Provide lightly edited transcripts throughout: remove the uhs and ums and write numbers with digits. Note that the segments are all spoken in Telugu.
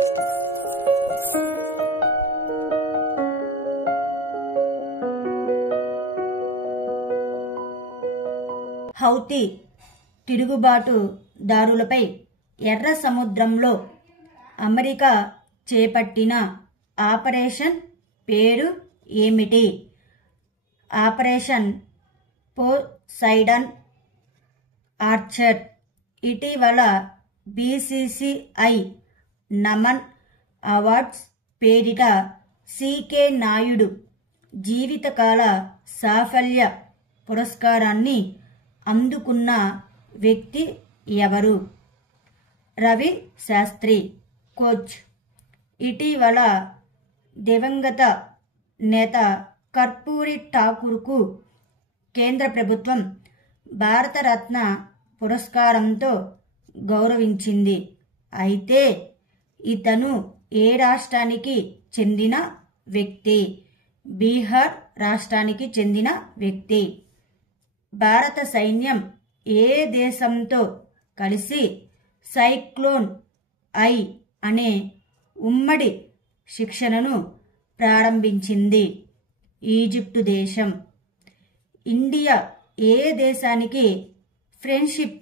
హౌతీ తిరుగుబాటుదారులపై ఎర్ర సముద్రంలో అమెరికా చేపట్టిన ఆపరేషన్ పేరు ఏమిటి? Operation Poseidon archer. ఇటీవల బీసీసీఐ నమన్ అవార్డ్స్ పేరిట సీకే నాయుడు జీవితకాల సాఫల్య పురస్కారాన్ని అందుకున్న వ్యక్తి ఎవరు? రవి శాస్త్రి. కోచ్. ఇటీవల దివంగత నేత కర్పూరి ఠాకూర్కు కేంద్ర ప్రభుత్వం భారతరత్న పురస్కారంతో గౌరవించింది. అయితే ఇతను ఏ రాష్ట్రానికి చెందిన వ్యక్తి? బీహార్ రాష్ట్రానికి చెందిన వ్యక్తి. భారత సైన్యం ఏ దేశంతో కలిసి సైక్లోన్ ఐ అనే ఉమ్మడి శిక్షణను ప్రారంభించింది? ఈజిప్టు దేశం. ఇండియా ఏ దేశానికి ఫ్రెండ్షిప్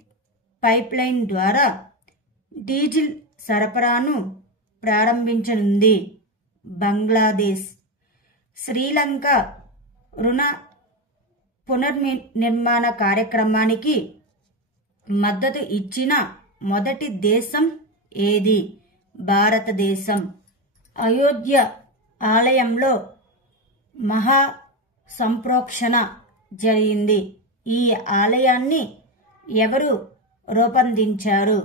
పైప్లైన్ ద్వారా డీజిల్ సరఫరాను ప్రారంభించనుంది? బంగ్లాదేశ్. శ్రీలంక రుణ పునర్నిర్మాణ కార్యక్రమానికి మద్దతు ఇచ్చిన మొదటి దేశం ఏది? భారతదేశం. అయోధ్య ఆలయంలో మహా సంప్రోక్షణ జరిగింది. ఈ ఆలయాన్ని ఎవరు రూపొందించారు?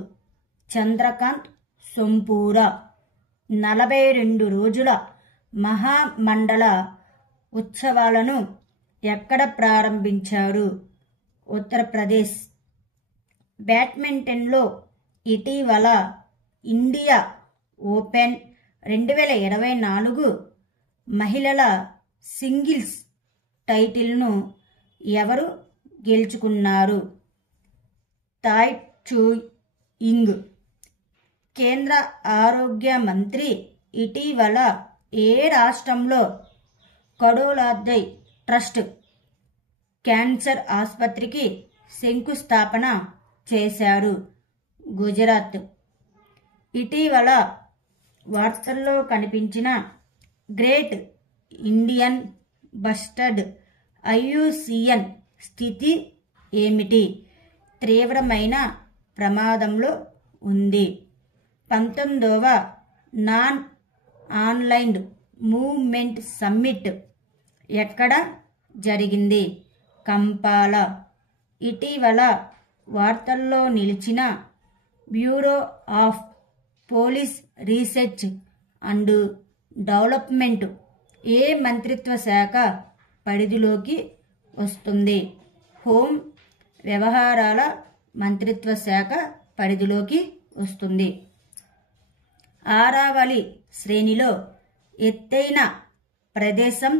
చంద్రకాంత్ సొంపూర. 42 రోజుల మహామండల ఉత్సవాలను ఎక్కడ ప్రారంభించారు? ఉత్తరప్రదేశ్. బ్యాడ్మింటన్లో ఇటీవల ఇండియా ఓపెన్ 2024 మహిళల సింగిల్స్ టైటిల్ను ఎవరు గెలుచుకున్నారు? తాయ్ చూ ఇంగ్. కేంద్ర ఆరోగ్య మంత్రి ఇటీవల ఏ రాష్ట్రంలో కడోలాద్రి ట్రస్ట్ క్యాన్సర్ ఆసుపత్రికి శంకుస్థాపన చేశారు? గుజరాత్. ఇటీవల వార్తల్లో కనిపించిన గ్రేట్ ఇండియన్ బస్టర్డ్ IUCN స్థితి ఏమిటి? తీవ్రమైన ప్రమాదంలో ఉంది. 19వ నాన్ ఆన్లైన్డ్ మూవ్మెంట్ సమ్మిట్ ఎక్కడ జరిగింది? కంపాలా. ఇటీవల వార్తల్లో నిలిచిన bureau of police research and development ఏ మంత్రిత్వ శాఖ పరిధిలోకి వస్తుంది? హోం వ్యవహారాల మంత్రిత్వ శాఖ పరిధిలోకి వస్తుంది. ఆరావళి శ్రేణిలో ఎత్తైన ప్రదేశం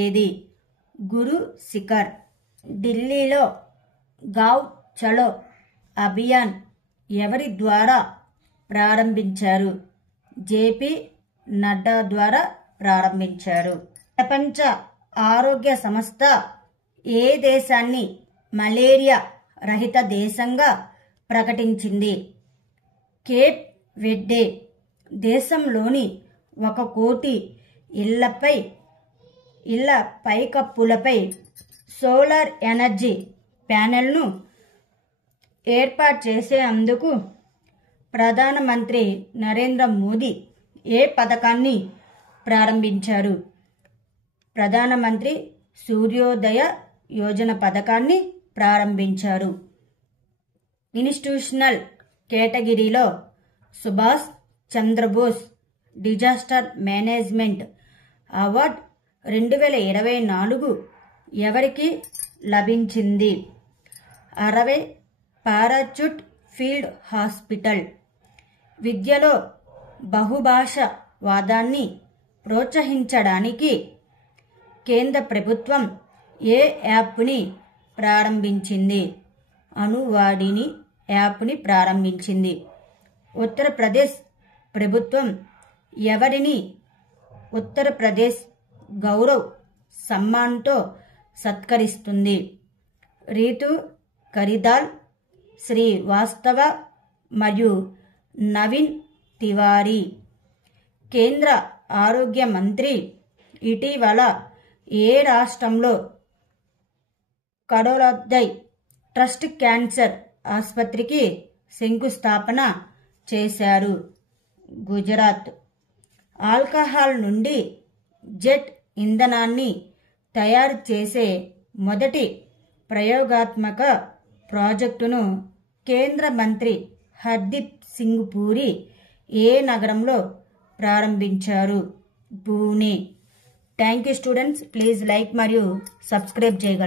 ఏది? గురు శిఖర్. ఢిల్లీలో గావ్ చలో అభియాన్ ఎవరి ద్వారా ప్రారంభించారు? జేపీ నడ్డా ద్వారా ప్రారంభించారు. ప్రపంచ ఆరోగ్య సంస్థ ఏ దేశాన్ని మలేరియా రహిత దేశంగా ప్రకటించింది? Cape Verde. దేశంలోని 1 కోటి ఇళ్ల పైకప్పులపై సోలార్ ఎనర్జీ ప్యానెల్ను ఏర్పాటు చేసేందుకు ప్రధానమంత్రి నరేంద్ర మోదీ ఏ పథకాన్ని ప్రారంభించారు? ప్రధానమంత్రి సూర్యోదయ యోజన పథకాన్ని ప్రారంభించారు. ఇన్స్టిట్యూషనల్ కేటగిరీలో Subhash Chandrabose disaster management award 2024 ఎవరికి లభించింది? 60 పారాచూట్ ఫీల్డ్ హాస్పిటల్. విద్యలో బహుభాషావాదాన్ని ప్రోత్సహించడానికి కేంద్ర ప్రభుత్వం ఏ యాప్ని ప్రారంభించింది? అనువాడిని యాప్ని ప్రారంభించింది. ఉత్తరప్రదేశ్ ప్రభుత్వం ఎవరిని ఉత్తరప్రదేశ్ గౌరవ్ సమ్మాన్తో సత్కరిస్తుంది? రీతు కరిదాల్, శ్రీవాస్తవ మరియు నవీన్ తివారీ. కేంద్ర ఆరోగ్య మంత్రి ఇటీవల ఏ రాష్ట్రంలో కడోలాద్యై ట్రస్ట్ క్యాన్సర్ ఆసుపత్రికి శంకుస్థాపన చేశారు? గుజరాత్. ఆల్కహాల్ నుండి జెట్ ఇంధనాన్ని తయారు చేసే మొదటి ప్రయోగాత్మక ప్రాజెక్టును కేంద్ర మంత్రి హర్దీప్ సింగ్ పూరి ఏ నగరంలో ప్రారంభించారు? Pune. Thank you students. Please like మరియు సబ్స్క్రైబ్ చేయగలరు.